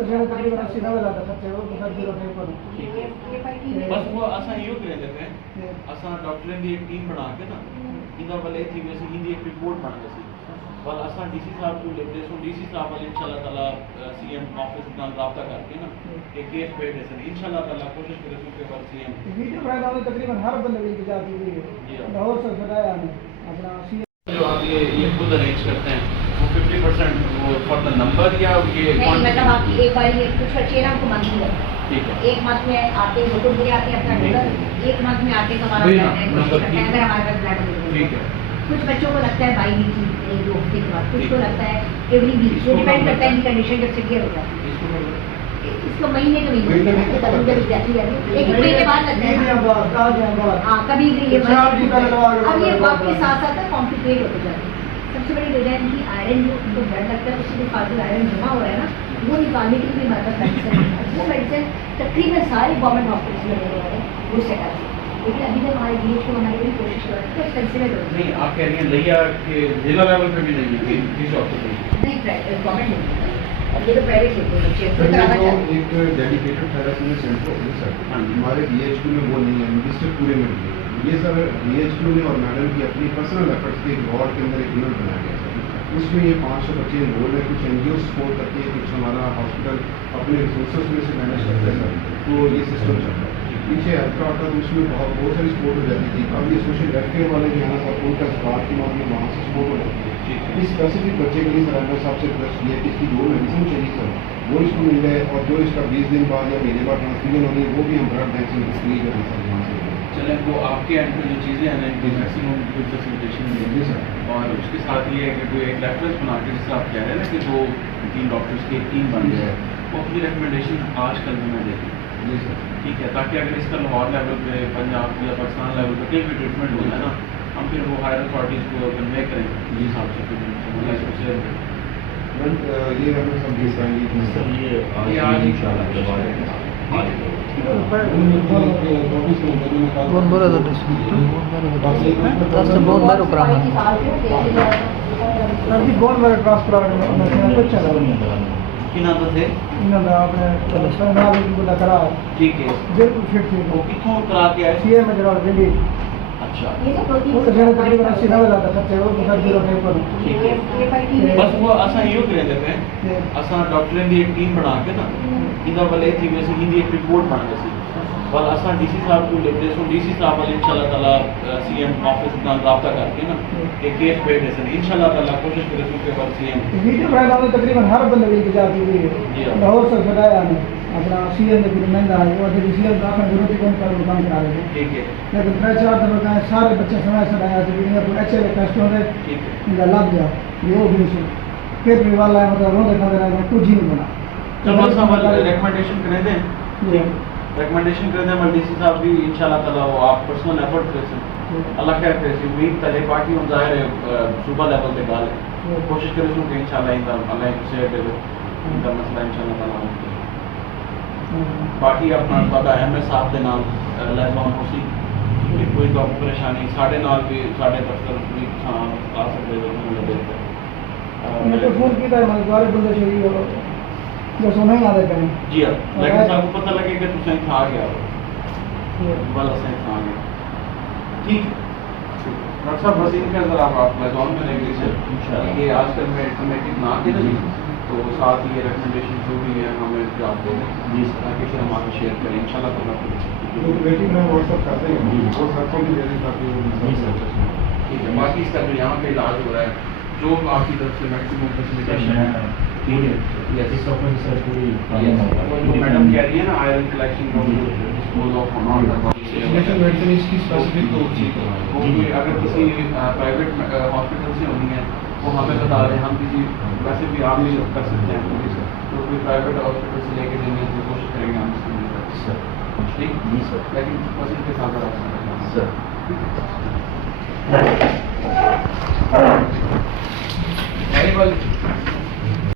تقریباً 80-90 ہزار خرچے ہو ٹھیک ہے بس وہ اساں یہ کرے دیتے ہیں اساں ڈاکٹریں دی ایک ٹیم بنا کے نا انہاں والے تھی ویسے ان دی ایک رپورٹ بن گئی بل اساں ڈی سی صاحب کو لکھتے سو ڈی سی صاحب والے انشاءاللہ تعالی سی ایم آفس نال رابطہ کر کے نا ایک کیس پہ دے سن انشاءاللہ تعالی کوشش کرے سو کہ سی ایم ویڈیو بنانا میں تقریباً ہر بندے کی انتظار کی ہوئی ہے لاہور سے بتایا ہم نے اپنا سی جو آپ یہ خود ارینج کرتے ہیں وہ 50% وہ فار دا نمبر یا یہ نہیں مطلب آپ کی ایک بار کچھ بچے نا کو منتھلی ہے ٹھیک ہے ایک منتھ میں آتے ہیں تو مجھے آتے ہیں اپنا ڈالر ایک منتھ میں آتے ہیں تو ہمارا اگر ہمارے پاس بلڈ ٹھیک ہے کچھ بچوں کو لگتا ہے بائی ویک 2 ہفتے کے بعد کچھ کو لگتا ہے ایوری ویک یہ ڈیپینڈ کرتا ہے ان کی کنڈیشن جب سیویئر ہو جاتی ہے اس کو مہینے کے مہینے کبھی جاتی ہے ایک مہینے کے بعد لگتا ہے ہاں کبھی یہ اب یہ وقت کے ساتھ ساتھ کمپلیکیٹ ہوتے جاتے ہیں سب سے بڑی وجہ ہے ان کی آئرن جو ان کو بلڈ لگتا ہے اس سے فالتو آئرن جمع ہو رہا ہے نا وہ نکالنے کے لیے ہمارے پاس میڈیسن وہ میڈیسن تقریباً سارے گورنمنٹ ہاسپٹلس میں لگے ہوئے ہیں وہ سیٹ آتی ہے لیکن ابھی تک ہمارے ڈی ایچ کو بنانے کی کوشش کر رہے ہیں تو ایکسپینسو نہیں آپ کہہ رہی ہیں لیا کہ ضلع لیول پہ بھی نہیں ہے کسی ہاسپٹل نہیں گورنمنٹ نہیں اب یہ تو پرائیویٹ لیتے ہیں ایک ڈیڈیکیٹڈ تھیراپی سینٹر ہے سر ہمارے ڈی ایچ کیو میں وہ نہیں ہے ڈسٹرکٹ پورے میں نہیں ہے یہ سر ڈی ایچ کیو نے اور میڈم کی اپنی پرسنل ایفرٹس کے ایک وارڈ کے اندر ایک یونٹ بنایا گیا سر اس میں یہ 500 بچے انرول ہیں کچھ این جی او سپورٹ کرتی ہے کچھ ہمارا ہاسپٹل اپنے ریسورسز میں سے مینیج کرتا ہے سر تو یہ سسٹم چلتا ہے پیچھے ہلکا ہوتا ہے تو اس میں بہت ساری سپورٹ ہو جاتی تھی اب یہ سوشل ویلفیئر والے جو ہیں سر ان کا اسپاٹ کی معاملے وہاں سے سپورٹ ہو جاتی ہے اس اسپیسیفک بچے کے لیے سر احمد صاحب سے ریکویسٹ کی ہے کہ اس کی جو میڈیسن چاہیے سر وہ اس کو مل جائے اور جو اس کا 20 دن بعد یا مہینے بعد ٹرانسفیوژن ہونی ہے وہ بھی ہم بلڈ بینک سے فری کریں سر یہاں سے چلیں وہ آپ کے اینڈ پہ جو چیزیں ہیں نا میکسیمم کوئی فیسیلیٹیشن جی سر اور اس کے ساتھ یہ ہے کہ کوئی ایک ریفرنس بنا کے جس سے آپ کہہ رہے ہیں نا کہ 2-3 ڈاکٹرس کی ایک ٹیم بن جائے وہ اپنی ریکمنڈیشن آج کل میں دے دیں جی سر ٹھیک ہے تاکہ اگر اس کا لاہور لیول پہ پنجاب یا پاکستان لیول پہ کہیں بھی ٹریٹمنٹ ہوتا ہے نا ہم پھر وہ ہائر اتھارٹیز کو کنوے کریں جی حساب سے یہ ریفرنس ہم بھیج پائیں گے یہ آج ان شاء اللہ بہت بڑا ٹرانسفر ٹھیک ہے بالکل فٹ تھی وہ کتوں کرا کے آئے سی ایم میں دلی اچھا تقریباً 80-90 ہزار خرچے ہو ٹھیک ہے بس وہ اساں یہ کرے دیتے ہیں اساں ڈاکٹریں دی ایک ٹیم بنا کے نا انہاں والے تھی ویسے ان دی ایک رپورٹ بن گئی بل اساں ڈی سی صاحب کو لکھتے سو ڈی سی صاحب والے انشاءاللہ تعالی سی ایم آفس نال رابطہ کر کے نا ایک کیس پہ دے سن انشاءاللہ تعالی کوشش کرے سو کہ سی ایم ویڈیو بنانا میں تقریباً ہر بندے کی انتظار کی ہوئی ہے لاہور سے بتایا ہم نے اپنا سی ایم نے مہنگا ہے وہ سی ایم کا ضرورت کون کام کرا رہے ہیں ٹھیک ہے لیکن 3-4 دن کا سارے بچے سمے سے آیا تو ان ایچ اے ٹیسٹ ہو رہے ان کا لگ گیا یہ وہ بھی نہیں پھر بھی والا ہے مطلب رونے کھاتے رہے کچھ ہی نہیں بنا چلو اساں ریکمنڈیشن کرے دیں ریکمنڈیشن کر دیں ہمارے ڈی سی صاحب بھی ان شاء اللہ تعالیٰ وہ آپ پرسنل ایفرٹ کرے سن اللہ خیر کرے سی امید تلے پارٹی ہوں ظاہر ہے صوبہ لیول پہ گال ہے کوشش کرے سوں کہ ان شاء اللہ اللہ سے ان کا مسئلہ ان شاء اللہ تعالیٰ باقی اپنا پتا ایم ایس صاحب کے نام لہبان ہو سی کہ کوئی تو پریشانی ساڑھے نال بھی ساڑھے دفتر بھی آ سکتے میں تو فون کیا ہے دوارے بندے شریف ہو جو سو نہیں آتے کریں جی ہاں لیکن سب کو پتہ لگے کہ تو سائن کھا گیا ہو والا سائن کھا گیا ٹھیک ہے ڈاکٹر صاحب بس ان کا ذرا آپ لگاؤں میں لیں گے یہ آج کل میں کمیٹی بنا کے نا تو ساتھ یہ ریکمنڈیشن جو بھی ہے ہمیں جو آپ کو جی تاکہ پھر ہم آپ کو شیئر کریں ان شاء اللہ تعالیٰ کمیٹی میں واٹس ایپ کرتے ہیں وہ سرکوں کی دے دیں ٹھیک ہے باقی اس کا جو یہاں پہ علاج ہو رہا ہے جو آپ کی طرف سے میکسیمم فیسیلیٹیشن ہے ٹھیک ہے میڈم کہہ رہی ہے نا آئرن کلیکشن میڈیسن اس کی اسپیسیفک تو اگر کسی پرائیویٹ ہاسپٹل سے ہونی ہے وہ ہمیں بتا رہے ہیں ہم کسی ویسے بھی آپ بھی کر سکتے ہیں تو کوئی پرائیویٹ ہاسپٹل سے لے کے دینے کی کوشش کریں گے ہم اس کو ٹھیک لیکن پسند کے ساتھ آپ